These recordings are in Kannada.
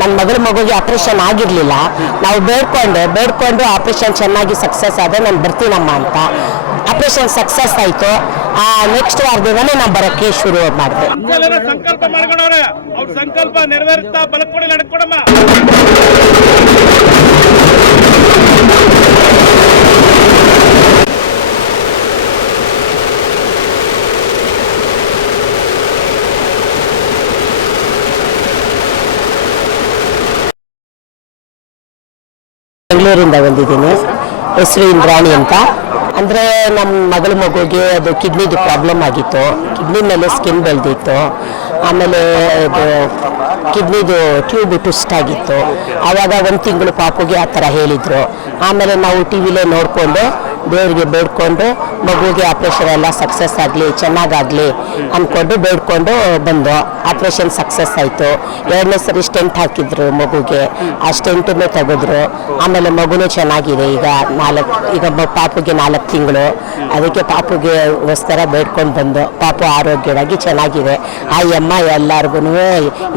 ನನ್ನ ಮಗಳ ಮಗುಗೆ ಆಪರೇಷನ್ ಆಗಿರಲಿಲ್ಲ. ನಾವು ಬೇಡ್ಕೊಂಡೆ, ಬೇಡ್ಕೊಂಡು ಆಪರೇಷನ್ ಚೆನ್ನಾಗಿ ಸಕ್ಸಸ್ ಆದರೆ ನಾನು ಬರ್ತೀನಮ್ಮ ಅಂತ. ಆಪರೇಷನ್ ಸಕ್ಸಸ್ ಆಯಿತು. ಆ ನೆಕ್ಸ್ಟ್ ವಾರದಿಂದನೇ ನಾನು ಬರೋಕ್ಕೆ ಶುರು ಮಾಡಿದೆ. ಸಂಕಲ್ಪ ಅವ್ರ ಸಂಕಲ್ಪ ನೆರವೇರುತ್ತಾ ಬಲಕೊಡಿ ನಡ್ಕೊಡಮ್ಮ. ಬೆಂಗಳೂರಿಂದ ಬಂದಿದ್ದೀನಿ. ಹೆಸರು ಇಂದ್ರಾಣಿ ಅಂತ. ಅಂದರೆ ನಮ್ಮ ಮಗಳ ಮಗುಗೆ ಅದು ಕಿಡ್ನಿದು ಪ್ರಾಬ್ಲಮ್ ಆಗಿತ್ತು. ಕಿಡ್ನಿ ಮೇಲೆ ಸ್ಕಿನ್ ಬೆಳೆದಿತ್ತು. ಆಮೇಲೆ ಇದು ಕಿಡ್ನಿದು ಟ್ಯೂಬ್ ಟ್ವಿಸ್ಟ್ ಆಗಿತ್ತು. ಆವಾಗ ಒಂದು ತಿಂಗಳು ಪಾಪುಗೆ ಆ ಥರ ಹೇಳಿದರು. ಆಮೇಲೆ ನಾವು ಟಿ ವಿಲೇ ನೋಡಿಕೊಂಡು ದೇವರಿಗೆ ಬೇಡ್ಕೊಂಡು ಮಗುಗೆ ಆಪ್ರೇಷನ್ ಎಲ್ಲ ಸಕ್ಸಸ್ ಆಗಲಿ, ಚೆನ್ನಾಗಾಗಲಿ ಅಂದ್ಕೊಂಡು ಬೇಡ್ಕೊಂಡು ಬಂದು ಆಪ್ರೇಷನ್ ಸಕ್ಸಸ್ ಆಯಿತು. ಎರಡನೇ ಸರಿ ಸ್ಟೆಂಟ್ ಹಾಕಿದ್ರು ಮಗುಗೆ. ಆ ಸ್ಟೆಂಟನ್ನು ತೆಗೆದ್ರು. ಆಮೇಲೆ ಮಗುನೂ ಚೆನ್ನಾಗಿದೆ. ಈಗ ನಾಲ್ಕು, ಈಗ ಪಾಪುಗೆ ನಾಲ್ಕು ತಿಂಗಳು. ಅದಕ್ಕೆ ಪಾಪುಗೆ ಗೋಸ್ಕರ ಬೇಡ್ಕೊಂಡು ಬಂದು ಪಾಪು ಆರೋಗ್ಯವಾಗಿ ಚೆನ್ನಾಗಿದೆ. ಆ ಅಮ್ಮ ಎಲ್ಲರಿಗೂ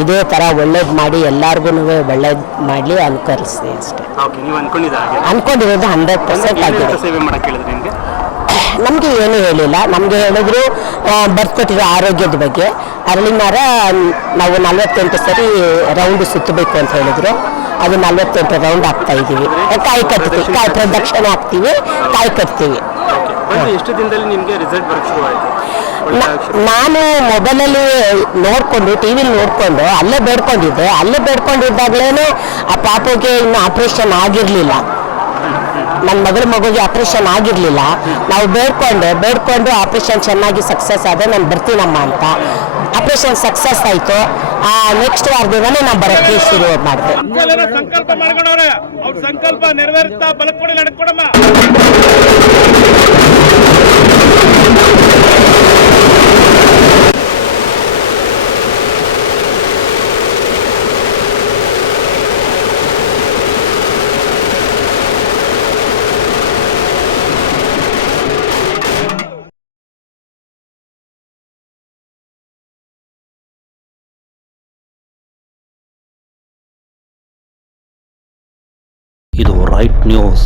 ಇದೇ ಥರ ಒಳ್ಳೇದು ಮಾಡಿ ಎಲ್ಲರಿಗೂ ಒಳ್ಳೇದು ಮಾಡಲಿ ಅನ್ಕರಿಸಿ ಅಷ್ಟೇ. ಅನ್ಕೊಂಡಿರೋದು ಹಂಡ್ರೆಡ್ ಪರ್ಸೆಂಟ್ ಆಗಿದೆ. ನಿಮಗೆ? ಏನು ಹೇಳಿಲ್ಲ. ನಮಗೆ ಹೇಳಿದ್ರು ಬರ್ಕೊಟ್ಟಿರೋ ಆರೋಗ್ಯದ ಬಗ್ಗೆ. ಅರಳಿನಾರ ನಾವು ನಲ್ವತ್ತೆಂಟು ಸರಿ ರೌಂಡ್ ಸುತ್ತಬೇಕು ಅಂತ ಹೇಳಿದ್ರು. ಅದು ನಲವತ್ತೆಂಟು ರೌಂಡ್ ಆಗ್ತಾ ಇದ್ದೀವಿ. ಕಾಯಿ ಕಟ್ತೀವಿ. ಕಾಯಿ ಪ್ರದಕ್ಷಿಣೆ ಹಾಕ್ತೀವಿ ಕಾಯಿ ಕಟ್ತೀವಿ. ಎಷ್ಟು ದಿನದಲ್ಲಿ ನಿಮಗೆ ರಿಸಲ್ಟ್ ಬರಕ್ಕೆ ಶುರು ಆಯಿತು ನಾನು ಮೊಬೈಲಲ್ಲಿ ನೋಡಿಕೊಂಡು ಟಿ ವಿಲಿ ನೋಡಿಕೊಂಡು, ಅಲ್ಲೇ ಬೇಡ್ಕೊಂಡಿದ್ದೆ. ಅಲ್ಲೇ ಬೇಡ್ಕೊಂಡಿದ್ದಾಗಲೇ ಆ ಪಾಪಗೆ ಇನ್ನು ಆಪ್ರೇಷನ್ ಆಗಿರಲಿಲ್ಲ. ನನ್ನ ಮಗಳ ಮಗುಗೆ ಆಪ್ರೇಷನ್ ಆಗಿರಲಿಲ್ಲ. ನಾವು ಬೇಡ್ಕೊಂಡೆ, ಬೇಡ್ಕೊಂಡು ಆಪ್ರೇಷನ್ ಚೆನ್ನಾಗಿ ಸಕ್ಸಸ್ ಆದರೆ ನಾನು ಬರ್ತೀನಮ್ಮ ಅಂತ. ಆಪ್ರೇಷನ್ ಸಕ್ಸಸ್ ಆಯಿತು. ನೆಕ್ಸ್ಟ್ ವಾರದಿಂದನೇ ನಾನು ಬರೋಕ್ಕೆ ಶುರು ಮಾಡಿದೆ. ಸಂಕಲ್ಪ ನೆರವೇರುತ್ತಾ ಇದು ರೈಟ್ ನ್ಯೂಸ್